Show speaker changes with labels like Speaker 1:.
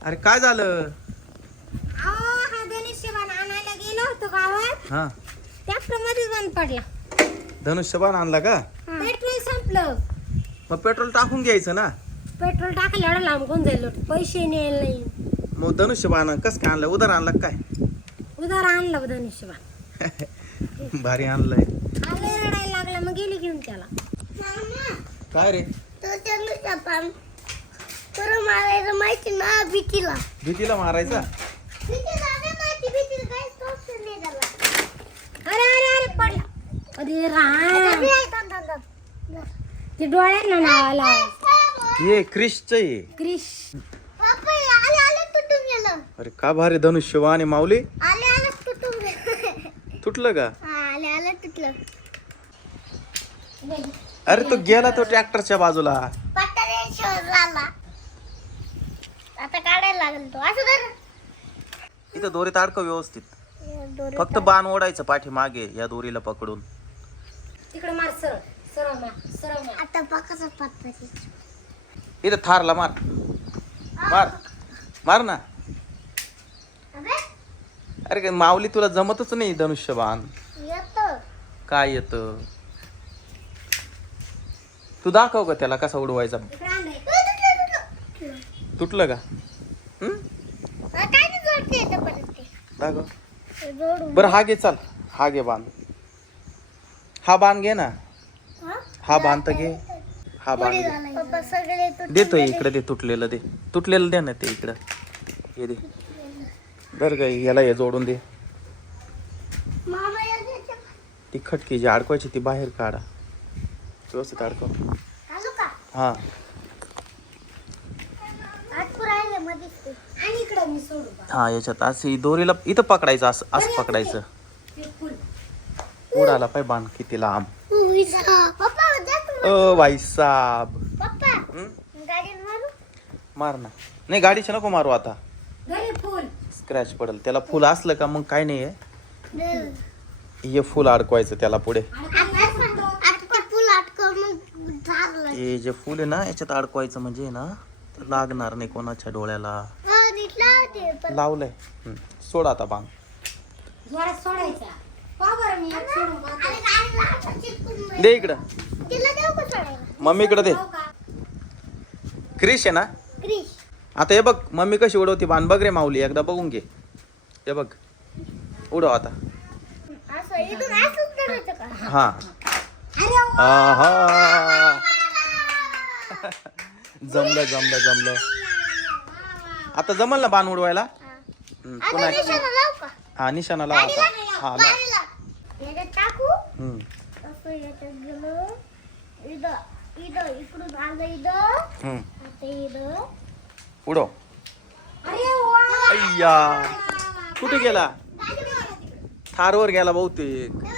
Speaker 1: अरे काय झालं?
Speaker 2: हा धनुष्यबाण आणायला गेलो होतो गावात.
Speaker 1: हा
Speaker 2: ट्रॅक्टर मध्येच बंद पडला.
Speaker 1: धनुष्यबाण आणला का?
Speaker 2: पेट्रोल संपलं.
Speaker 1: मग पेट्रोल टाकून घ्यायचं ना.
Speaker 2: पेट्रोल टाकलं एवढं लांब कोण जाईल? पैसे नाही.
Speaker 1: मग धनुष्यबाण कस काय आणलं? उधार आणला का काय?
Speaker 2: उधार आणलं धनुष्यबाण.
Speaker 1: भारी आणलंय.
Speaker 2: आले रडायला लागला मग गेली घेऊन त्याला.
Speaker 1: काय रे?
Speaker 2: तो धनुष्यबाण तर मारायला माहिती ना भीतीला.
Speaker 1: भीतीला मारायचा?
Speaker 2: अरे पडला. अरे राम ते डोळ्यांना नावाला
Speaker 1: ये क्रिशच आहे.
Speaker 2: क्रिश.
Speaker 1: अरे का भारी धनुष्यबाण आहे माऊली.
Speaker 2: तुटून
Speaker 1: तुटलं का?
Speaker 2: आले तुटलं.
Speaker 1: अरे तो गेला तो ट्रॅक्टरच्या बाजूला.
Speaker 2: आता काढायला लागल तो. असं तर
Speaker 1: इथं दोरीत अडकव व्यवस्थित. फक्त बाण ओढायचं पाठी मागे या दोरीला पकडून.
Speaker 2: तिकडे मार सरळ सरळ मार. आता पाकाचा पत्ता.
Speaker 1: इथं थारला मार मार मार ना. अरे काय माऊली तुला जमतच नाही धनुष्यबाण. काय येत? तू दाखव का त्याला कसा उडवायचा. तुटलं का? दाखव. बरं हा घे. चल हा घे बाण. हा बाण घे ना. हा बाण तर घे. हा बाण घे. देतो इकडे दे. तुटलेलं दे ना ते इकडं. हे दे. बरं काय याला हे जोडून दे. ती खटकी जी अडकवायची ती बाहेर काढा. व्यवस्थित अडकव. हा हा याच्यात अशी दोरीला इथं पकडायचं. असं पकडायचं. उडाला पाय बाण किती लांब. भाई साब मार ना. नाही गाडीच्या नको मारू आता. स्क्रॅच पडल. त्याला फुल असलं का मग काय नाही आहे. हे फुल अडकवायचं त्याला पुढे. हे जे फुल आहे ना याच्यात अडकवायचं म्हणजे ना लागणार नाही कोणाच्या डोळ्याला. लावलंय. सोड आता बांग. दे इकडं. मम्मी इकडं दे. क्रिश आहे ना. आता हे बघ मम्मी कशी उडवते बाण बघ रे माऊली. एकदा बघून घे. हे बघ उडव आता. हा जमलं. आता जमल ना बाण उडवायला. पुन्हा हा निशाणा लाव आता. हा उडव. अय्या कुठे गेला? थारवर गेला बहुतेक.